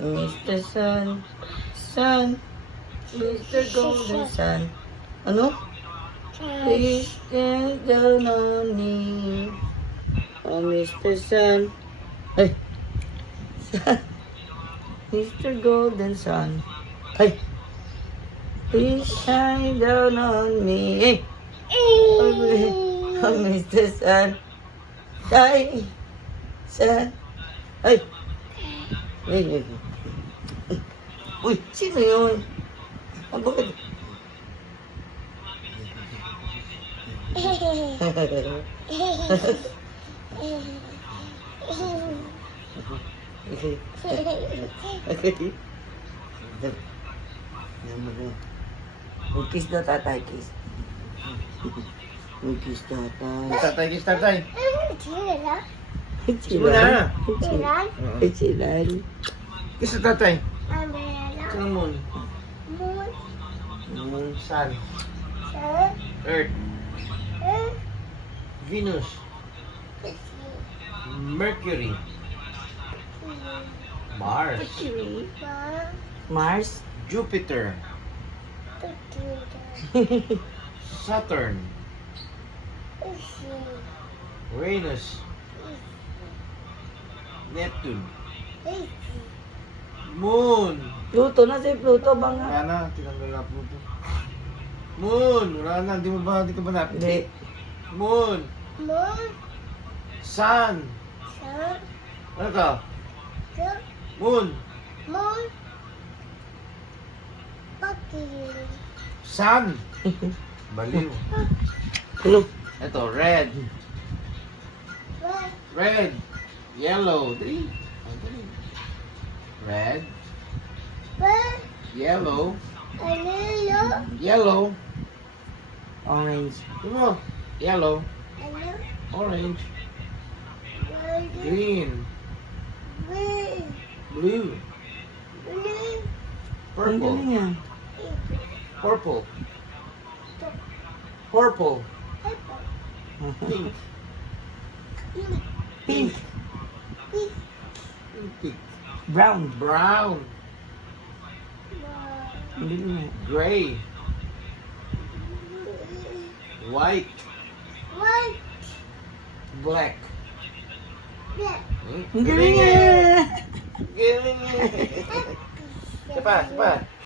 Mr. Sun, Sun, Mr. Golden Sun. Ano? Please stand down on me. Oh, Mr. Sun. Ay! Sun. Mr. Golden Sun. Ay! Please shine down on me. Hey! Oh, Mr. Sun. Shine. Sun. Ay! Ay! Uy, sino yun? Ah, bakit? Kiss daw tatay, kiss. Kiss tatay. Tatay, kiss tatay. Chilan. Chilan. Kiss tatay. Saan moon? Moon, sun. Earth. Venus. Mercury. Mars. Mars. Jupiter. Saturn. Uranus. Neptune. Moon. Pluto na si Pluto ba nga? Wala na, tinanggal na Pluto. Moon. Wala na, di ka ba napit? Hindi. Moon. Sun. Ano ka? Moon. Sun. Baliw. Hello. Ito, red. Red. Yellow. Dali. Dali. Red. Yellow. Yellow. Orange. Ano? Yellow. Orange. Green. Blue. Ang Purple. galing ah. Purple. Purple. Pink. Pink. Pink. Brown. Brown. Ang galing ah. Gray. White. Black. Ang galing ah. Galing. Siapa?